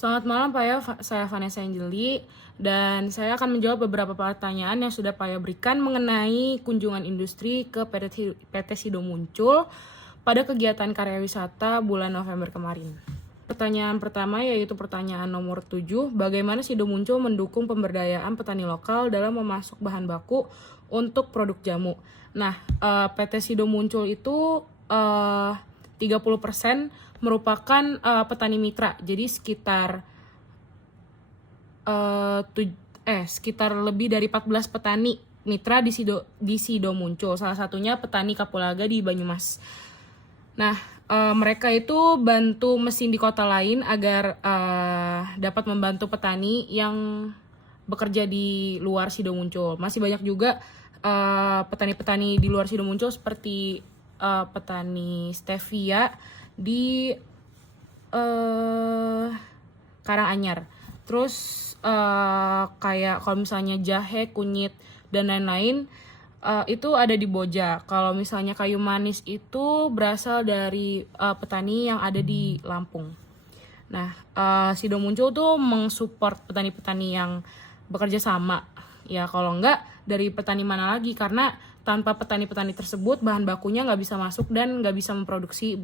Selamat malam Pak Ya, saya Vanessa Angeli dan saya akan menjawab beberapa pertanyaan yang sudah Pak Ya berikan mengenai kunjungan industri ke PT Sido Muncul pada kegiatan karya wisata bulan November kemarin. Pertanyaan pertama yaitu pertanyaan nomor 7, bagaimana Sido Muncul mendukung pemberdayaan petani lokal dalam memasok bahan baku untuk produk jamu. Nah, PT Sido Muncul itu 30% merupakan petani mitra. Jadi sekitar lebih dari 14 petani mitra di Sido Muncul. Salah satunya petani kapulaga di Banyumas. Nah, mereka itu bantu mesin di kota lain agar dapat membantu petani yang bekerja di luar Sido Muncul. Masih banyak juga petani-petani di luar Sido Muncul seperti petani stevia di Karanganyar. Terus kayak kalau misalnya jahe, kunyit, dan lain-lain itu ada di Boja. Kalau misalnya kayu manis itu berasal dari petani yang ada di Lampung. Nah, Sido Muncul tuh mensupport petani-petani yang bekerja sama. Ya kalau enggak, dari petani mana lagi? Karena tanpa petani-petani tersebut, bahan bakunya nggak bisa masuk dan nggak bisa memproduksi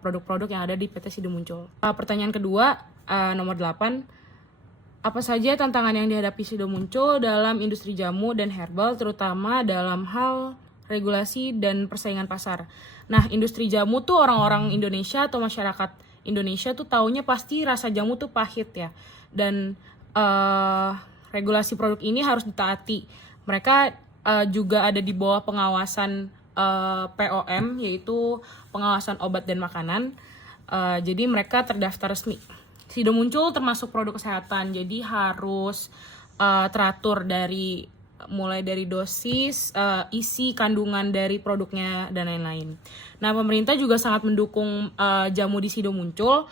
produk-produk yang ada di PT Sido Muncul. Pertanyaan kedua, nomor 8. Apa saja tantangan yang dihadapi Sido Muncul dalam industri jamu dan herbal, terutama dalam hal regulasi dan persaingan pasar? Nah, industri jamu tuh orang-orang Indonesia atau masyarakat Indonesia tuh taunya pasti rasa jamu tuh pahit ya. Dan regulasi produk ini harus ditaati. Mereka juga ada di bawah pengawasan POM, yaitu pengawasan obat dan makanan. Jadi mereka terdaftar resmi. Sido Muncul termasuk produk kesehatan, jadi harus teratur mulai dari dosis, isi, kandungan dari produknya, dan lain-lain. Nah, pemerintah juga sangat mendukung jamu di Sido Muncul.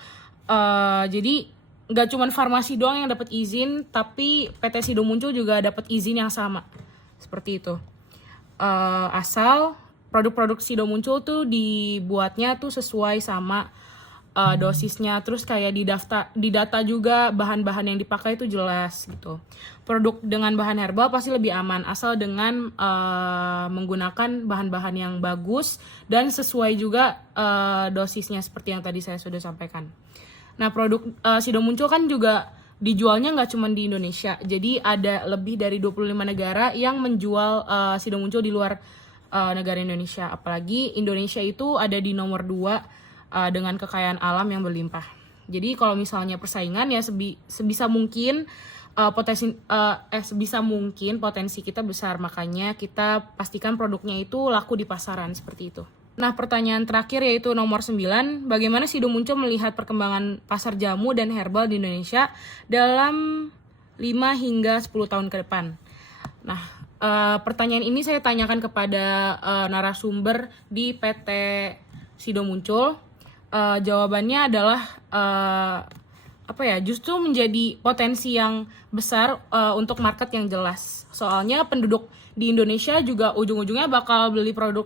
Jadi nggak cuma farmasi doang yang dapat izin, tapi PT Sido Muncul juga dapat izin yang sama. Seperti itu. Asal produk-produk Sido Muncul tuh dibuatnya tuh sesuai sama dosisnya, terus kayak di data juga bahan-bahan yang dipakai itu jelas gitu. Produk dengan bahan herbal pasti lebih aman asal dengan menggunakan bahan-bahan yang bagus dan sesuai juga dosisnya seperti yang tadi saya sudah sampaikan. Nah, produk Sido Muncul kan juga dijualnya nggak cuma di Indonesia, jadi ada lebih dari 25 negara yang menjual Sido Muncul di luar negara Indonesia. Apalagi Indonesia itu ada di nomor 2 dengan kekayaan alam yang berlimpah. Jadi kalau misalnya persaingan ya sebisa mungkin potensi kita besar, makanya kita pastikan produknya itu laku di pasaran seperti itu. Nah, pertanyaan terakhir yaitu nomor 9, bagaimana Sido Muncul melihat perkembangan pasar jamu dan herbal di Indonesia dalam 5 hingga 10 tahun ke depan? Nah, pertanyaan ini saya tanyakan kepada narasumber di PT Sido Muncul. Jawabannya adalah justru menjadi potensi yang besar untuk market yang jelas. Soalnya penduduk di Indonesia juga ujung-ujungnya bakal beli produk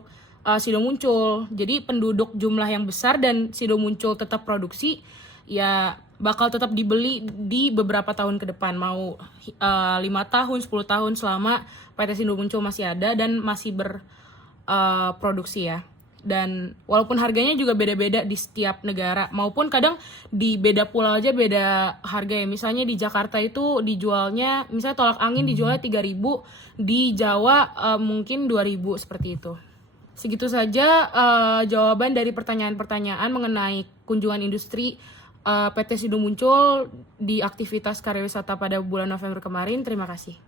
Sido Muncul. Jadi penduduk jumlah yang besar dan Sido Muncul tetap produksi, ya bakal tetap dibeli di beberapa tahun ke depan. Mau 5 tahun, 10 tahun selama PT Sido Muncul masih ada dan masih berproduksi ya. Dan walaupun harganya juga beda-beda di setiap negara, maupun kadang di beda pulau aja beda harga ya. Misalnya di Jakarta itu dijualnya, misalnya tolak angin dijualnya 3.000, di Jawa mungkin 2.000 seperti itu. Segitu saja jawaban dari pertanyaan-pertanyaan mengenai kunjungan industri PT Sido Muncul di aktivitas karya wisata pada bulan November kemarin. Terima kasih.